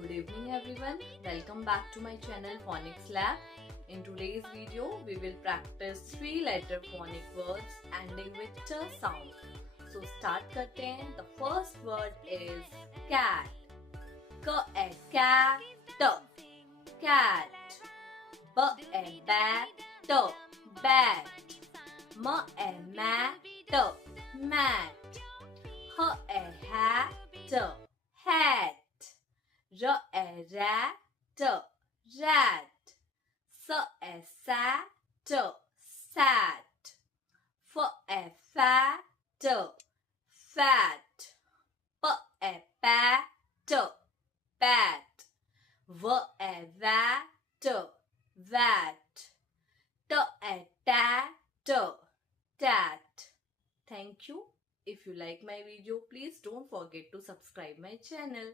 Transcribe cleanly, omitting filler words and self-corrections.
Good evening everyone. Welcome back to my channel Phonics Lab. In today's video, we will practice 3-letter phonic words ending with ch sound. So start करते हैं. The first word is cat. K cat. Cat. B bat. Bat. M mat. Mat. Hat. Hat. Rat. Rat. Sat. Sat. Fat. Fat. Pat. Pat. Vat. Vat. Tat. Thank you. If you like my video, please don't forget to subscribe my channel.